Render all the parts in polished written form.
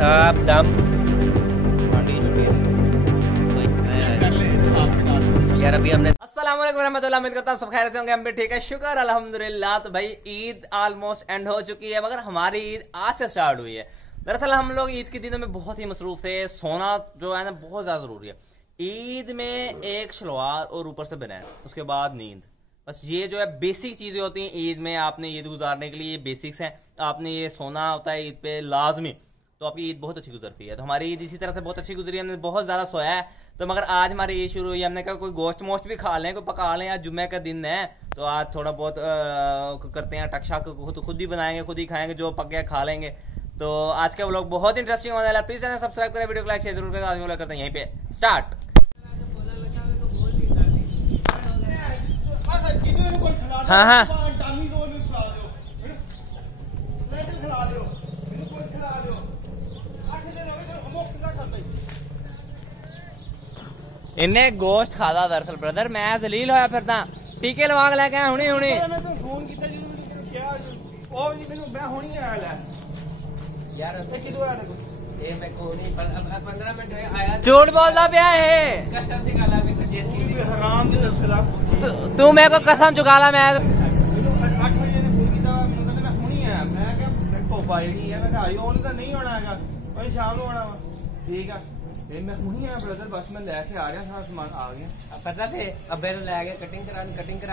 साहब दम यार अभी हमने अस्सलाम वालेकुम रहमतुल्लाह, उम्मीद करता हूं सब खैर से होंगे, हम भी ठीक है, शुक्र अल्हम्दुलिल्लाह। तो भाई ईद ऑलमोस्ट एंड हो चुकी है, मगर हमारी ईद आज से स्टार्ट हुई है। दरअसल हम लोग ईद के दिनों में बहुत ही मसरूफ थे, सोना जो है ना बहुत ज्यादा जरूरी है। ईद में एक शलवार और ऊपर से बनाए, उसके बाद नींद, बस ये जो है बेसिक चीजें होती हैं ईद में। आपने ईद गुजारने के लिए ये बेसिक्स हैं, आपने ये सोना होता है ईद पे लाजमी, तो आपकी ईद बहुत अच्छी गुजरती है। तो हमारी ईद इसी तरह से बहुत अच्छी गुजरी, हमने बहुत ज्यादा सोया है। तो मगर आज हमारी ईद शुरू हुई, हमने कहा कोई गोश्त मोश्त भी खा लें, कोई पका लें, आज जुम्मे का दिन है तो आज थोड़ा बहुत करते हैं टक शक, खुद ही बनाएंगे, खुद ही खाएंगे, जो पक गया खा लेंगे। तो आज का व्लॉग बहुत इंटरेस्टिंग होने वाला है। प्लीज चैनल सब्सक्राइब करें, वीडियो को लाइक शेयर जरूर करें। आज व्लॉग करते हैं यहीं पे स्टार्ट। हाँ हाँ इन्हें गोश्त खाता दरअसल ब्रदर, मैं जलील होया फिरदा टीके लवा के लेके आया हुणी हुणी। झूठ बोलता पिया है, तू मेरे को कसम चुका ला। मैं नहीं होना है, शाम को होना ठीक है। मैं हुनी है ब्रदर, बस मैं लेके आ गया था, सामान आ गया पता थे। अब ले कटिंग करा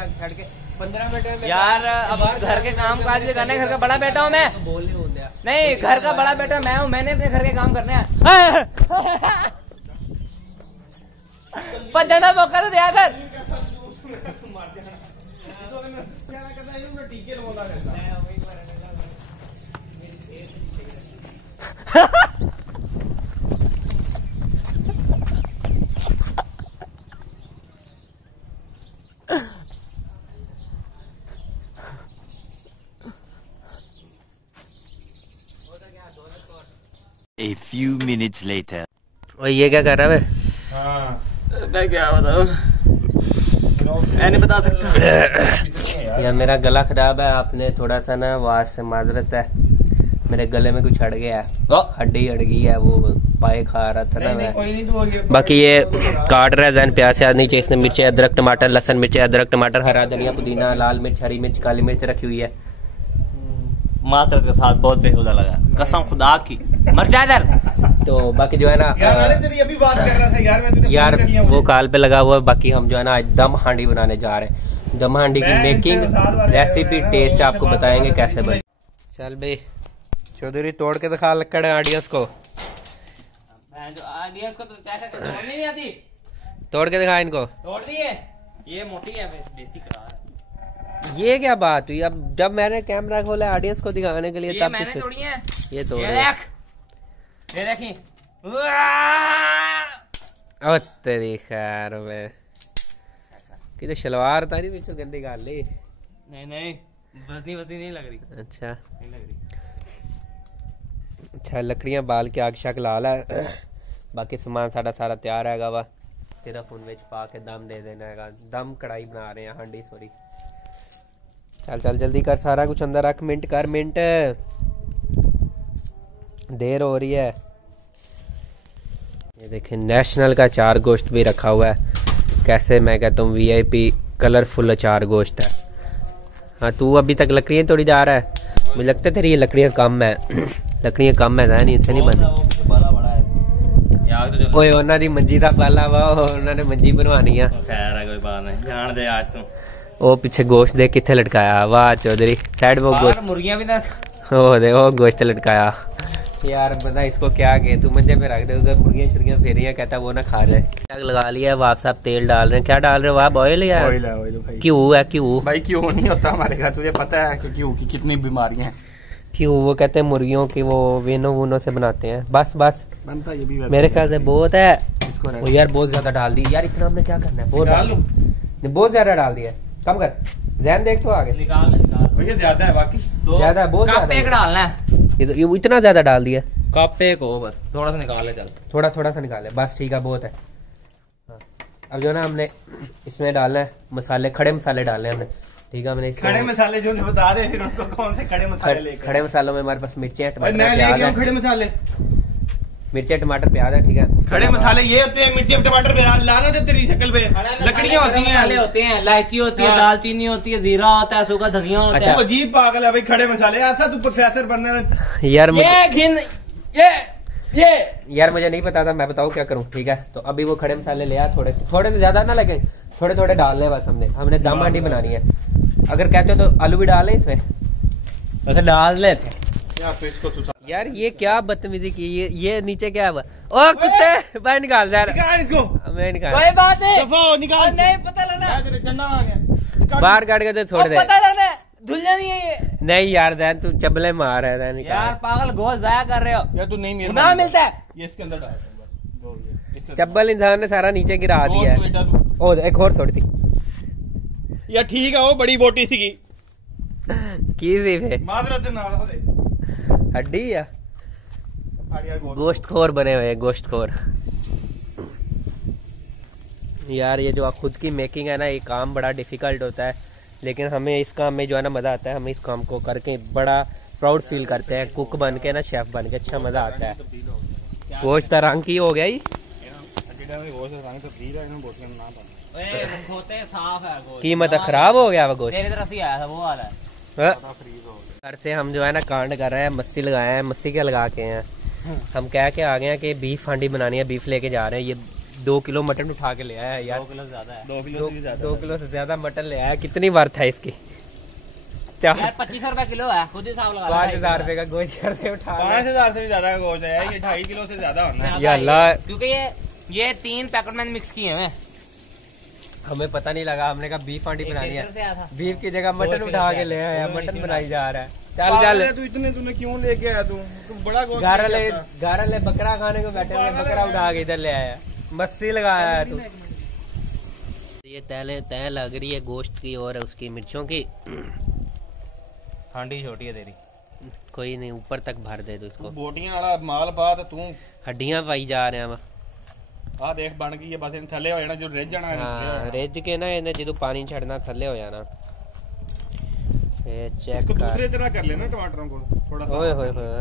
के छड़ के 15 मिनट में यार। अब घर के काम काज भी करने, घर का बड़ा बेटा हूँ मैं, नहीं घर का बड़ा बेटा मैं हूँ, मैंने अपने घर के काम करने हैं। ज्यादा मौका तो दिया कर। A few minutes later. और ये क्या कर रहा है? हाँ मैं क्या बताऊँ, मैं नहीं बता सकता यार मेरा गला खराब है, आपने थोड़ा सा ना आवाज से माजरत है, मेरे गले में कुछ अड़ गया है, हड्डी अड़ गई है, वो पाए खा रहा था ना मैं। बाकी ये काट रहा है जैन, प्याज से नीचे इसने मिर्ची अदरक टमाटर, लहसुन मिर्ची अदरक टमाटर, हरा धनिया पुदीना लाल मिर्च हरी मिर्च काली मिर्च रखी हुई है। मात्र के साथ बहुत बेहुदा लगा, कसम खुदा की मर्चा इधर। तो बाकी जो है ना अभी बात कर रहा था यार वो काल पे लगा हुआ है। बाकी हम जो है ना आज दम हांडी बनाने जा रहे हैं। दम हांडी की मेकिंग रेसिपी टेस्ट आपको बताएंगे कैसे बने। चल भाई चौधरी तोड़ के दिखा लक्कड़ आडियंस को, आडियंस को तो कैसे नहीं आती, तोड़ के दिखा इनको। तोड़ दिए, ये मोटी है बेइज्जती करा रहा है। ये क्या बात हुई? अब जब मैंने कैमरा खोला ऑडियंस को दिखाने के लिए तब मैंने तोड़ी है, ये तोड़ ये देखी। ओ तेरी खैर में कि तो शलवार तारी पीछे गंदी गाल ली। नहीं वजनी नहीं लग रही। अच्छा नहीं लग रही। अच्छा लकड़ियां बाल के आग शक लाल है। बाकी सामान सारा सारा तैयार है वा, सिर्फ उन विच पा के दम दे देना है। दम कढ़ाई बना रहे हैं, हांडी सॉरी। चल चल जल्दी कर, सारा कुछ अंदर रख, मिनट कर मिनट, देर हो रही है। ये देखें नेशनल का अचार गोश्त भी रखा हुआ है, कैसे मैं कहता हूँ VIP कलरफुल अचार गोश्त है। हाँ तू अभी तक लकड़ियाँ तोड़ी जा रहा है, मुझे लगता है तेरी ये लकड़ियाँ कम है। लकड़ियाँ कम है नहीं, इनसे नहीं बनती। ओए उन्होंने दी मंजी का पाला वा, उन्होंने मंजी बनवानी है। खैर है कोई बात नहीं, जान दे आज तू। ओ पीछे गोश्त देख किथे लटकाया, वाह चौधरी साइड वो गोश्त, मुर्गियां भी ना ओ देखो गोश्त लटकाया। यार बता इसको क्या कहे, तू मंजे पे रख दे, उधर मुर्गियां शुर्गियां फेरियां, कहता वो ना खा जाए। आग लगा लिया, वाप साहब तेल डाल रहे हैं। क्या डाल रहे हो आप? ऑयल या ऑयल भाई। क्यों है क्यों भाई? क्यों नहीं होता हमारे घर, तुझे पता है क्यों की कितनी बीमारियां हैं। क्यों? वो कहते हैं मुर्गियों की वो वेनो वूनो से बनाते हैं। बस बनता ये भी मेरे ख्याल से बहुत है। इसको यार बहुत ज्यादा डाल दी यार, इतना हमने क्या करना है, बहुत ज्यादा डाल दिया, कम कर। जैन देख तो आगे निकाल ज्यादा है, बाकी ज्यादा है, बहुत ज्यादा डालना है। ये इतना ज्यादा डाल दिया, कप एक हो, बस थोड़ा सा निकाल ले, चल थोड़ा सा निकाले बस, ठीक है बहुत है। हाँ। अब जो ना हमने इसमें डालना है मसाले, खड़े मसाले डालने हमने, ठीक है। मैंने खड़े मसाले जो बता रहे, फिर उनको कौन से खड़े मसाले लेकर? खड़े मसालों में हमारे पास मिर्चें, टमाटर, खड़े मसाले मिर्ची टमाटर प्याज है, ठीक है। खड़े मसाले ये होते हैं, मिर्ची टमाटर प्याज लाना जब तेरी शक्ल पे लकड़ियां होती हैं, मसाले होते हैं, इलायची होती है, दालचीनी होती है, जीरा होता है, सूखा धनिया होता है। वो अजीब पागल है भाई, खड़े मसाले। ऐसा तू प्रोफेसर बनना है यार। ये यार मुझे नहीं पता था, मैं बताऊँ क्या करूँ, ठीक है। तो अभी वो खड़े मसाले ले आ, थोड़े से ज्यादा ना लगे, थोड़े थोड़े डालने बस। हमने दम हांडी बनानी है। अगर कहते हो तो आलू भी डालें इसमें, वैसे डाल लेते यार। ये क्या बदतमीजी की, ये नीचे क्या हुआ? ओ कुत्ते बाहर निकाल यार, इसको मैं निकाल। कोई बात नहीं, निकाल। नहीं पता लगना, बाहर काट के तो छोड़ दे, पता लगना धुल जानी है ये। नहीं यार जैन तू चबले मार रहा है यार पागल, गोश्त जाया कर रहे हो यार। तू नहीं ना मिलता है, ये इसके अंदर डाल। चब्बल इंसान ने सारा नीचे गिरा दिया है। ओ एक और छोड़ दी यार, ठीक है। वो बड़ी बोटी सी की सी फे माजरत नाल होदे हड्डी या गोश्तखोर बने हुए, गोश्तखोर। यार ये जो खुद की मेकिंग है ना, ये काम बड़ा डिफिकल्ट होता है, लेकिन हमें इस काम में जो है ना मजा आता है। हम इस काम को करके बड़ा प्राउड फील करते हैं, कुक बन के ना, शेफ बन के अच्छा मजा आता है। गोश्त रंग की हो गया ही, कीमत खराब हो गया वो गोश्त। मेरी तरफ से आया था वो वाला। घर से हम जो है ना कांड कर रहे हैं, मस्सी लगाए हैं। मस्सी क्या लगा के हैं, हम कह के आ गए हैं कि बीफ हांडी बनानी है, बीफ लेके जा रहे हैं। ये 2 किलो मटन उठा के ले आया है यार। 2 किलो ज्यादा है, 2 किलो से ज्यादा मटन ले आया। कितनी वर्थ है इसकी? यार 2500 रुपए किलो है, खुद ही हिसाब लगा। 5000 रुपए का गोश्त घर से उठा 5000 से भी ज्यादा का गोश्त है ये। 2.5 किलो से ज्यादा होना है या अल्लाह। क्योंकि ये 3 पैकेट मैंने मिक्स किए हैं। हमें पता नहीं लगा, हमने कहा बीफ हांडी बनानी है, बीफ की जगह मटन उठा के ले आया। मटन बनाई जा रहा है। चल तू तूने क्यों लेके आया? तू बड़ा गोश्त घर ले बकरा खाने को बैठे हुए, बकरा उठा के इधर ले आया, मस्सी लगाया है तू। ये तय लग रही है गोश्त की और उसकी मिर्चों की। हांडी छोटी है तेरी, कोई नहीं, ऊपर तक भर दे दो इसको। बोटियां वाला माल पा तो तू हड्डियां पाई जा रहे हैं। आ देख बन गई है, बस इन थल्ले हो जाना जो रिज जाना है। हाँ, रिज के ना इन्हें जो पानी छड़ना थल्ले हो जाना। ये चेक इसको दूसरे तरह कर लेना टमाटरों को थोड़ा सा। ओए होए होए,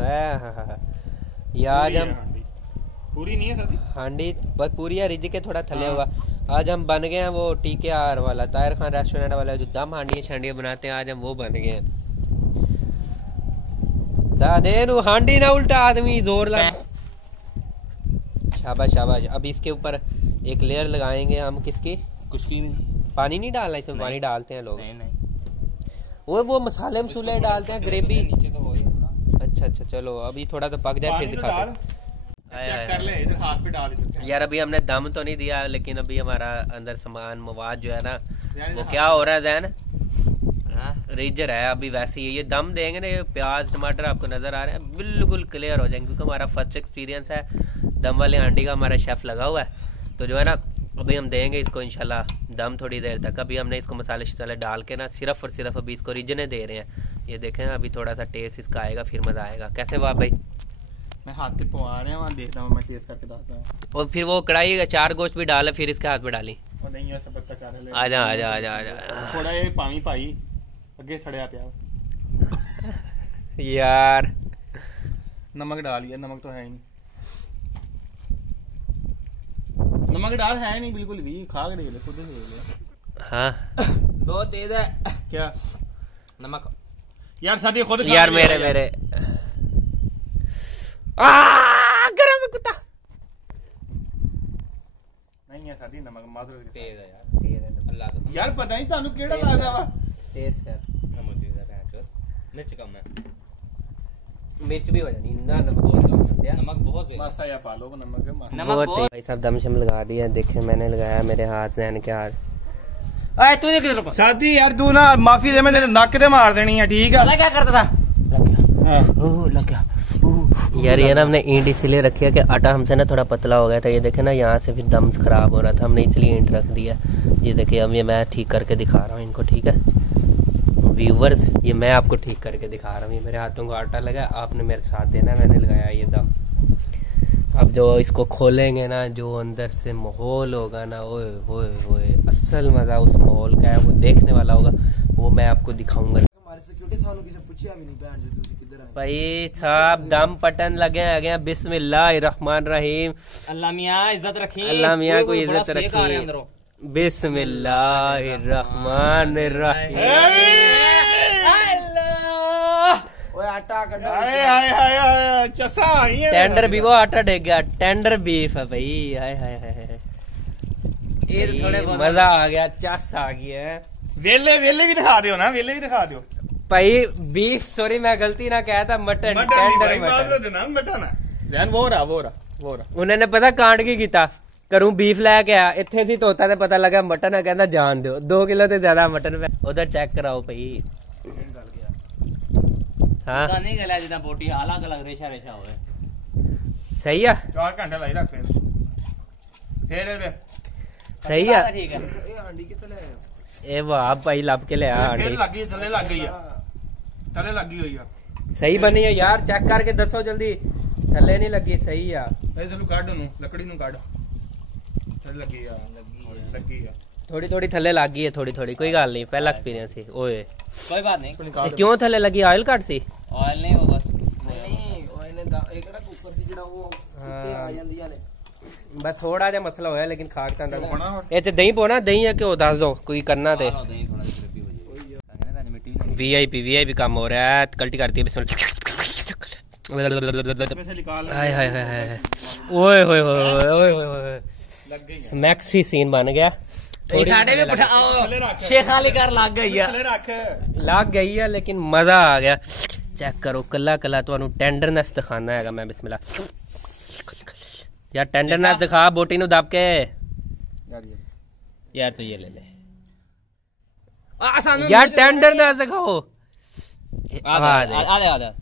ये आज हम पूरी नहीं है साथी हांडी, बस पूरी है, रिज के थोड़ा थल्ले हुआ। आज हम बन गए हैं वो TKR वाला, ताहिर खान रेस्टोरेंट वाला, जो दम हांडी छांडी बनाते हैं। आज हम वो बन गए हैं। दादे नु हांडी ना उल्टा आदमी जोर लगा। शाबाश शाबाश। अब इसके ऊपर एक लेयर लगाएंगे हम। किसकी? कुछ की नहीं, पानी नहीं डालना इसमें, पानी डालते हैं लोग। नहीं वो मसाले मसूले डालते हैं, ग्रेवी। नीचे तो हो ही पूरा। अच्छा चलो अभी थोड़ा सा पक जाए फिर दिखाते हैं। चेक कर ले, इधर हाथ पे डाल दे यार अभी हमने दम तो नहीं दिया, लेकिन अभी हमारा अंदर सामान मवाद जो है ना, वो क्या हो रहा है जैन, रेजर है अभी। वैसे ही ये दम देंगे ना, ये प्याज टमाटर आपको नजर आ रहे हैं, बिल्कुल क्लियर हो जाएंगे, क्योंकि हमारा फर्स्ट एक्सपीरियंस है दम वाले हांडी का। हमारा शेफ लगा हुआ है, तो जो है ना अभी हम देंगे इसको इंशाल्लाह दम थोड़ी देर तक। अभी हमने इसको मसाले शसाले डाल के ना सिर्फ और सिर्फ अभी इसको रिजने दे रहे हैं। ये देखें अभी थोड़ा सा टेस्ट इसका आएगा, फिर मजा आएगा। कैसे वाह भाई? मैं हाथ पे पवा रहे हैं, वहां देखता हूं, मैं टेस्ट करके बताता हूं। और फिर वो कढ़ाई 4 गोश्त भी डाले, फिर इसके हाथ पे डाली। वो नहीं है सब तक कर ले। आजा आजा आजा आजा। थोड़ा ये पानी पाई अगे सड़या पिया यार। नमक डाल लिया, नमक तो है ही नहीं, नमक डाल है नहीं बिल्कुल भी। खा के देख ले, खुद ही देख ले। हाँ बहुत तेज है क्या नमक यार? साथी खुद यार मेरे गरम है कुत्ता। नहीं है साथी नमक माजरत तेज है यार, तेज है अल्लाह कसम। यार पता नहीं तानू केड़ा लगदा वा। टेस्ट कर, नमक तेज है भैंचोद, मिर्च कम है, मिर्च भी हो जानी ना, नमक बहुत कम है। नमक बहुत है, मासा या पालो नमक है मासा। नमक बहुत। भाई साहब दमशम लगा दिया, देखे मैंने लगाया, मेरे हाथ जैन के हाथ। अरे तू ये किधर साथी यार तू ना माफी दे, मैं तेरे नक ते मार देनी है, ठीक है? क्या करता था? लग गया यार ये ना हमने ईंट इसलिए रखी है कि आटा हमसे ना थोड़ा पतला हो गया था। ये देखे ना यहाँ से फिर दम खराब हो रहा था, हमने इसलिए ईंट रख दिया। ये देखिए अब ये मैं ठीक करके दिखा रहा हूँ इनको, ठीक है व्यूवर्स, ये मैं आपको ठीक करके दिखा रहा हूँ। ये मेरे हाथों को आटा लगा, आपने मेरे साथ देना, मैंने लगाया ये दम। अब जो इसको खोलेंगे ना, जो अंदर से माहौल होगा ना, ओए होए होए, असल मजा उस माहौल का है, वो देखने वाला होगा, वो मैं आपको दिखाऊंगा। हमारे सिक्योरिटी सालों की सब कुछ भाई साहब दम पटन लगे आ गए। बिस्मिल्लाहिर्रहमानिर्रहीम। अल्लाह मियाँ इज्जत रखी, अल्लाह मियाँ को बड़ा इज्जत शेख आ रहे हैं अंदरों। रखी। बिस्मिल्लाहिर्रहमानिर्रहीम। चसा टेंडर भी वो आटा डेग गया। टेंडर बीफ है भाई। हाय हाय हाय हाय। ये थोड़े बहुत मजा आ गया, चस आ गया है। वेले भी दिखा दियो ना, वेले भी दिखा दियो। भाई बीफ, सॉरी मैं गलती ना कहा था, मटन टेंडर मटन। मटन है जैन वो रहा। उन्होंने पता कांड की कीता, करूं बीफ लेके आया इत्थे सी तोता ते पता लगा मटन है, कहना जान दो 2 किलो ते ज्यादा मटन पे। उधर चेक कराओ भाई। हाँ पता नहीं गला जितना बोटी अलग अलग रेशा रेशा होए। सही है, 4 घंटे लाई रख फिर सही है। ठीक है। ए वाह भाई लब के ले आ फिर आंटी। लग गई, थले लग गई है, थले लगी हुई है। सही बनी है यार, चेक करके दसो जल्दी। थल्ले नहीं लगी, सही है। ऐसे नु काट नु लकड़ी नु काट। थले लगी है, लगी है। थोड़ी थोड़ी थल्ले लग गई है, थोड़ी थोड़ी, कोई गल नहीं, पहला एक्सपीरियंस ही। ओए कोई बात नहीं। ये क्यों थल्ले लगी, ऑयल कट सी? ऑयल नहीं, वो बस बस थोड़ा जा मसला होया, लेकिन खाक ता ए च दही पोना, दही या घ्यो दस दो कोई करना ते। वीआईपी काम हो रहा है। कल्टी करती है हाय हाय हाय हाय। ओए होए होए ओए होए, मैक्सी सीन बन गया। साढ़े में शेख अली कर लग गई है, लग गई है, लेकिन मजा आ गया। चेक करो, कला कला तो टेंडरनेस दिखाना है मैं। बिस्मिल्लाह यार, टेंडरनेस दिखा बोटी नु दब के यार। तो ये ले ले यार, टेंडरनेस दिखाओ। आधा आधा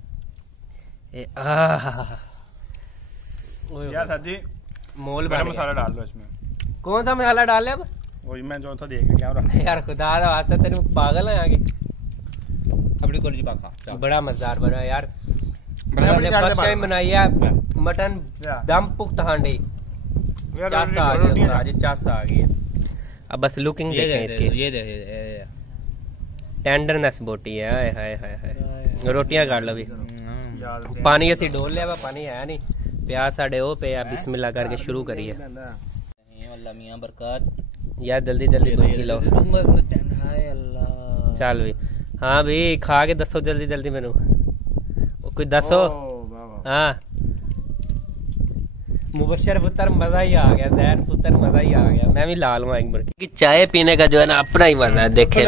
यार सदी मोल गरम मसाला डाल दो इसमें। कौन सा मसाला डाल लिया? वही मैं जो सा देख क्या रहा। यार खुदा दा वास्ता, तेरे पागल है आगे। अपनी कोली पाखा बड़ा मजेदार बना यार। मैंने फर्स्ट टाइम बनाई है मटन दम पुख्त हांडी। चासा आ गया, आज चासा आ गई। अब बस लुकिंग देखें इसकी। ये दे टेंडरनेस बोटी है। हाय हाय हाय हाय। रोटियां काट लो भी। पानी असी डोल लिया, पानी है नहीं। प्याज साढ़े ओ पे। बिस्मिल्लाह करके शुरू करिए। अल्लाह मियां बरकत। यार जल्दी जल्दी भूखी लो। चल भी, हाँ भी खा के दसो जल्दी जल्दी मैनू कोई दसो। हाँ मुबशर पुत्र मजा ही आ गया, जैन पुत्र मजा ही आ गया। मैं भी ला लूंगा एक बार, क्योंकि चाय पीने का जो है ना अपना ही मजा है। देखे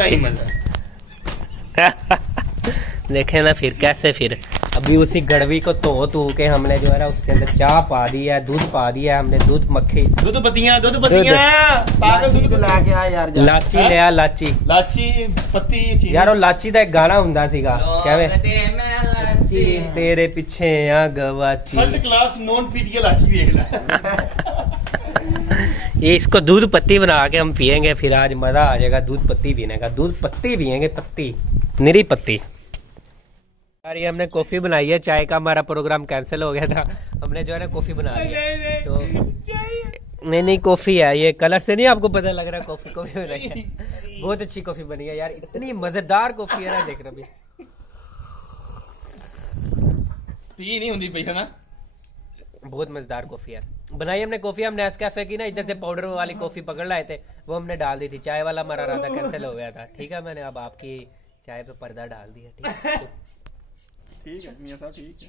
देखे ना फिर कैसे। फिर अभी उसी गड़वी को धो के हमने जो है ना उसके अंदर चाह पा दी है, दूध पा दिया है हमने, दूध मक्खी, दूध पत्तियां पागल दूध लेके आ यार। लाची ले आ, लाची पत्ती यार। वो लाची का एक गाना हुंदा सीगा, कहवे तेरे पीछे आ गवाची। थर्ड क्लास नॉन पीटीएल लाची भी एक ये इसको दूध पत्ती बना के हम पियेंगे, फिर आज मजा आ जाएगा दूध पत्ती पीने का। दूध पत्ती पियेंगे, पत्ती, निरी पत्ती। यार ये हमने कॉफी बनाई है, चाय का हमारा प्रोग्राम कैंसिल हो गया था, हमने जो है ना कॉफी बना ली है। तो नहीं कॉफी है ये, कलर से नहीं आपको पता लग रहा है। कॉफी बनाई है, बहुत अच्छी कॉफी बनी है यार, इतनी मजेदार कॉफी है ना, देख रहे भी पी नहीं होती पई है ना। बहुत मजेदार कॉफी है बनाई हमने। कॉफी हमने नेस्कैफे की ना, इधर से पाउडर वाली कॉफी पकड़ लाए थे, वो हमने डाल दी थी। चाय वाला हमारा इरादा कैंसिल हो गया था। ठीक है, मैंने अब आपकी चाय पे पर्दा डाल दिया। ठीक है ठीक है मियां साहब, ठीक है।